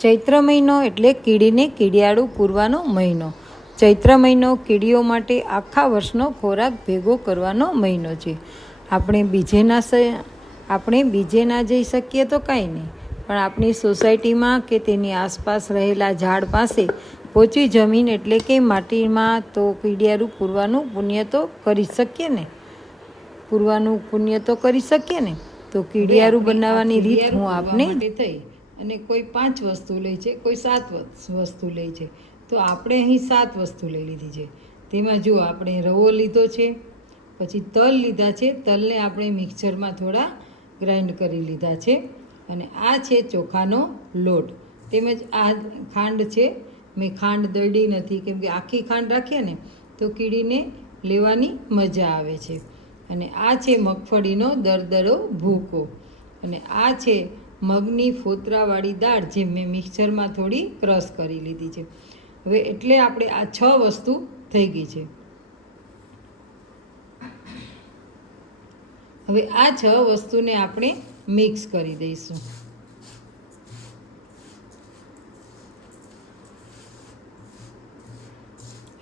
ચૈત્ર મહિનો એટલે કીડીને કીડિયાળું પૂરવાનો મહિનો. ચૈત્ર મહિનો કીડીઓ માટે આખા વર્ષનો ખોરાક ભેગો કરવાનો મહિનો છે. આપણે બીજે ના સ- આપણે બીજે ના જઈ શકીએ તો કાંઈ નહીં. પણ આપણી સોસાયટીમાં કે તેની આસપાસ રહેલા ઝાડ પાસે પોચી જમીન એટલે કે માટીમાં તો કીડિયારું પૂરવાનું પુણ્ય તો કરી શકીએ ને? પૂરવાનું પુણ્ય તો કરી શકીએ ને? તો કીડિયારું બનાવવાની રીત હું આપને થઈ. અને કોઈ પાંચ વસ્તુ લે છે, કોઈ સાત વસ્તુ લે છે. તો આપણે અહીં સાત વસ્તુ લઈ લીધી છે. તેમાં જો આપણે રવો લીધો છે, પછી તલ લીધા છે. તલને આપણે મિક્સરમાં થોડા ગ્રાઇન્ડ કરી લીધા છે. અને આ છે ચોખાનો લોટ. તેમજ આ ખાંડ છે. મેં ખાંડ દળી નથી, કેમ કે આખી ખાંડ રાખીએ ને, તો કીડીને લેવાની મજા આવે છે. અને આ છે મગફળીનો દરદરો ભૂકો. અને આ છે મગની ફોતરાવાળી દાળ જે મેં મિક્સરમાં થોડી ક્રશ કરી લીધી છે. હવે એટલે આપણે આ છ વસ્તુ થઈ ગઈ છે. હવે આ છ વસ્તુને આપણે મિક્સ કરી દઈશું.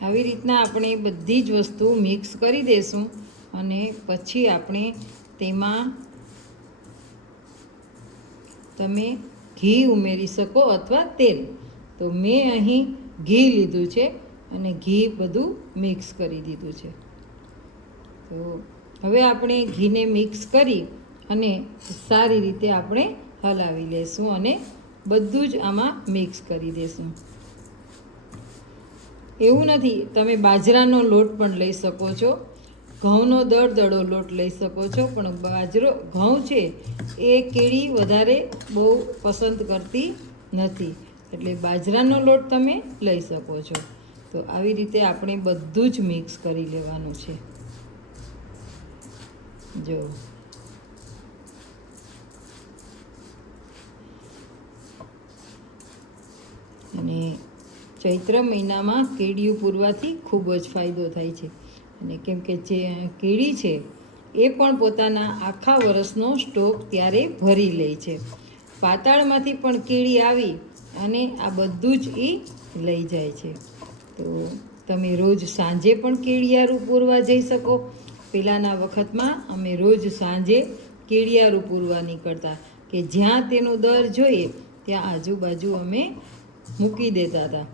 આવી રીતના આપણે બધી જ વસ્તુ મિક્સ કરી દઈશું અને પછી આપણે તેમાં તમે ઘી ઉમેરી શકો અથવા તેલ. તો મેં અહીં ઘી લીધું છે અને ઘી બધું મિક્સ કરી દીધું છે. તો હવે આપણે ઘીને મિક્સ કરી અને સારી રીતે આપણે હલાવી લેશું અને બધું જ આમાં મિક્સ કરી દેશું. એવું નથી, તમે બાજરાનો લોટ પણ લઈ શકો છો. ઘઉંનો દળદળો લોટ લઈ શકો છો, પણ બાજરો, ઘઉં છે એ કેળી વધારે બહુ પસંદ કરતી નથી. એટલે બાજરાનો લોટ તમે લઈ શકો છો. તો આવી રીતે આપણે બધું જ મિક્સ કરી લેવાનું છે. જો. અને ચૈત્ર મહિનામાં કેડિયું પૂરવાથી ખૂબ જ ફાયદો થાય છે. અને કેમ કે જે કેળી છે, એ પણ પોતાના આખા વર્ષનો સ્ટોક ત્યારે ભરી લે છે. પાતાળમાંથી પણ કેળી આવી અને આ બધું જ એ લઈ જાય છે. તો તમે રોજ સાંજે પણ કેળિયારું પૂરવા જઈ શકો. પહેલાંના વખતમાં અમે રોજ સાંજે કેળિયારું પૂરવા નીકળતા કે જ્યાં તેનું દર જોઈએ, ત્યાં આજુબાજુ અમે મૂકી દેતા હતા.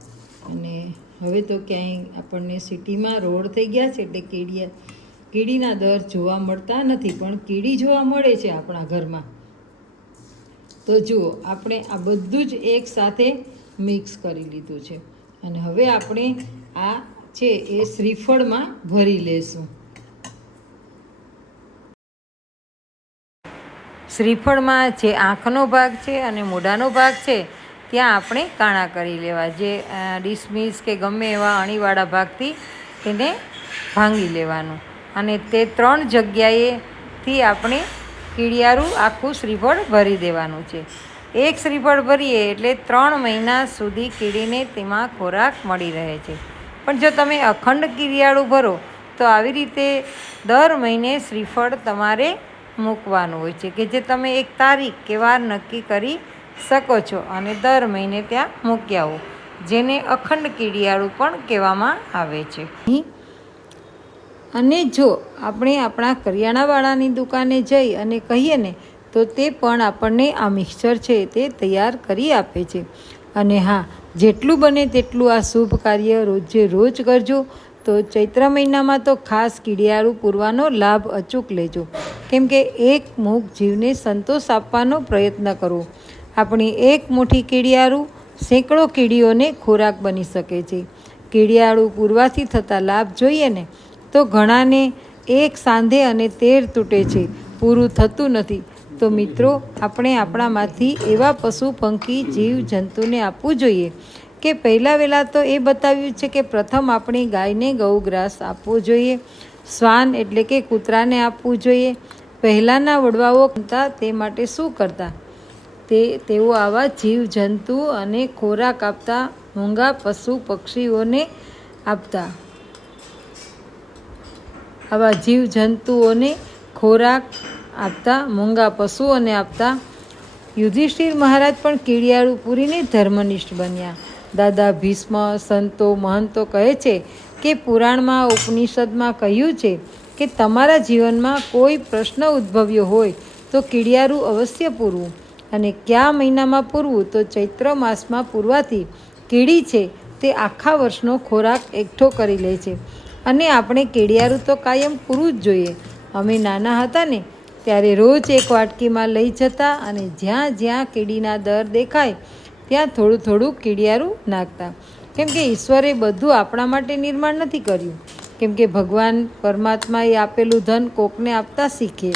અને હવે તો ક્યાંય આપણને સિટીમાં રોડ થઈ ગયા છે એટલે કીડિયા કીડીના દર જોવા મળતા નથી, પણ કીડી જોવા મળે છે આપણા ઘરમાં. તો જુઓ, આપણે આ બધું જ એક સાથે મિક્સ કરી લીધું છે. અને હવે આપણે આ છે એ શ્રીફળમાં ભરી લેશું. શ્રીફળમાં જે આંખનો ભાગ છે અને મોઢાનો ભાગ છે ત્યાં આપણે કાણા કરી લેવા. જે ડિસમિસ કે ગમે એવા અણીવાળા ભાગથી તેને ભાંગી લેવાનું. અને તે ત્રણ જગ્યાએથી આપણે કીડિયારું આખું શ્રીફળ ભરી દેવાનું છે. એક શ્રીફળ ભરીએ એટલે ત્રણ મહિના સુધી કીડીને તેમાં ખોરાક મળી રહે છે. પણ જો તમે અખંડ કીડિયાળું ભરો, તો આવી રીતે દર મહિને શ્રીફળ તમારે મૂકવાનું હોય છે કે જે તમે એક તારીખ કે વાર નક્કી કરી શકો છો અને દર મહિને ત્યાં મૂકી આવો, જેને અખંડ કીડિયાળું પણ કહેવામાં આવે છે. અને જો આપણે આપણા કરિયાણાવાળાની દુકાને જઈ અને કહીએ ને, તો તે પણ આપણને આ મિક્સર છે તે તૈયાર કરી આપે છે. અને હા, જેટલું બને તેટલું આ શુભ કાર્ય રોજે રોજ કરજો. તો ચૈત્ર મહિનામાં તો ખાસ કીડિયાળું પૂરવાનો લાભ અચૂક લેજો. કેમ કે એક મૂક જીવને સંતોષ આપવાનો પ્રયત્ન કરવો આપણી એક મુઠ્ઠી કીડિયારું સેંકડો કીડીઓને ખોરાક બની શકે છે. કીડિયાળું પૂરવાથી થતા લાભ જોઈએ ને? તો ઘણાને એક સાંધે અને તેર તૂટે છે. પૂરું થતું નથી. તો મિત્રો, આપણે આપણામાંથી એવા પશુ, પંખી, જીવ, જંતુને આપવું જોઈએ. કે પહેલાં વહેલાં તો એ બતાવ્યું છે કે પ્રથમ આપણે ગાયને ગૌગ્રાસ આપવો જોઈએ. શ્વાન એટલે કે કૂતરાને આપવું જોઈએ. પહેલાંના વડવાઓ તે માટે શું કરતા? તે તેઓ આવા જીવજંતુ અને ખોરાક આપતા મોંઘા પશુ પક્ષીઓને આપતા. આવા જીવજંતુઓને ખોરાક આપતા મોંઘા પશુઓને આપતા. યુધિષ્ઠિર મહારાજ પણ કીડિયાળું પૂરીને ધર્મનિષ્ઠ બન્યા. દાદા ભીષ્મ, સંતો, મહંતો કહે છે કે પુરાણમાં, ઉપનિષદમાં કહ્યું છે કે તમારા જીવનમાં કોઈ પ્રશ્ન ઉદ્ભવ્યો હોય તો કીડિયારું અવશ્ય પૂરવું અને કયા મહિનામાં પૂરવું તો ચૈત્ર માસમાં પૂરવાથી કીડી છે તે આખા વર્ષનો ખોરાક એકઠો કરી લે છે. અને આપણે કેડિયારું તો કાયમ પૂરવું જ જોઈએ. અમે નાના હતા ને, ત્યારે રોજ એક વાટકીમાં લઈ જતા અને જ્યાં જ્યાં કીડીના દર દેખાય, ત્યાં થોડું થોડું કીડિયારું નાખતા. કેમ કે ઈશ્વરે બધું આપણા માટે નિર્માણ નથી કર્યું. કેમ કે ભગવાન પરમાત્માએ આપેલું ધન કોકને આપતા શીખે.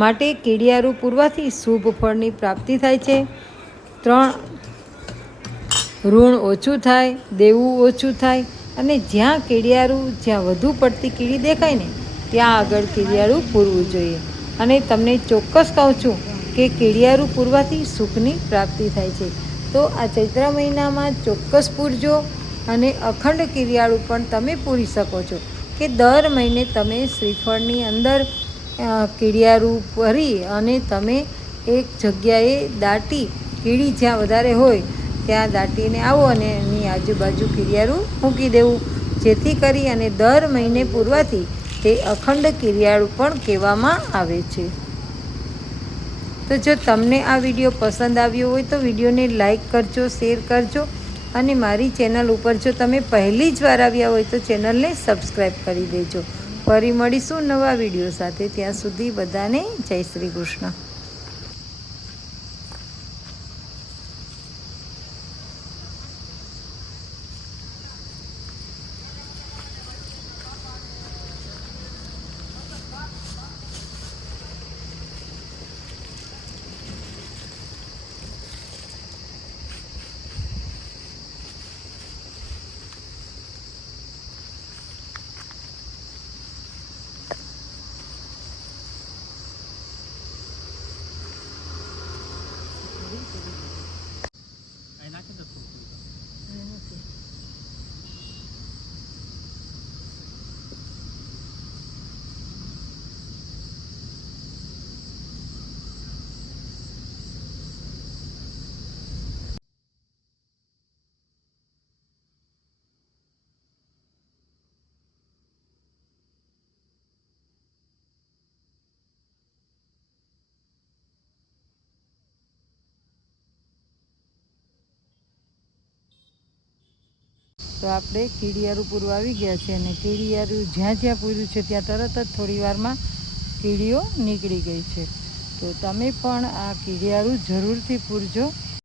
માટે કેડિયારું પૂરવાથી શુભ ફળની પ્રાપ્તિ થાય છે. ત્રણ, ઋણ ઓછું થાય, દેવું ઓછું થાય અને જ્યાં કેડિયારું જ્યાં વધુ પડતી કીડી દેખાય ને, ત્યાં આગળ કેડિયારું પૂરવું જોઈએ. અને તમને ચોક્કસ કહું છું કે કેડિયારું પૂરવાથી સુખની પ્રાપ્તિ થાય છે. તો આ ચૈત્ર મહિનામાં ચોક્કસ પૂરજો અને અખંડ કીડિયાળું પણ તમે પૂરી શકો છો કે દર મહિને તમે શ્રીફળની અંદર કીડિયારું ભરી અને તમે એક જગ્યાએ દાટી કીડી જ્યાં વધારે હોય ત્યાં દાટીને આવો અને એની આજુબાજુ કીડિયારું મૂકી દેવું. જેથી કરી અને દર મહિને પૂરવાથી તે અખંડ કિરિયાળું પણ કહેવામાં આવે છે. તો જો તમને આ વીડિયો પસંદ આવ્યો હોય તો વિડીયોને લાઇક કરજો, શેર કરજો અને મારી ચેનલ ઉપર જો તમે પહેલી જ વાર આવ્યા હોય તો ચેનલને સબસ્ક્રાઈબ કરી દેજો. ફરી મળીશું નવા વીડિયો સાથે. ત્યાં સુધી બધાને જય શ્રી કૃષ્ણ અહીં નાખી દો થોડું થોડું. તો આપણે કીડિયારું પૂરું આવી ગયા છે અને કીડિયારું જ્યાં જ્યાં પૂર્યું છે ત્યાં તરત જ થોડી વારમાં કીડીઓ નીકળી ગઈ છે. તો તમે પણ આ કીડિયારું જરૂરથી પૂરજો.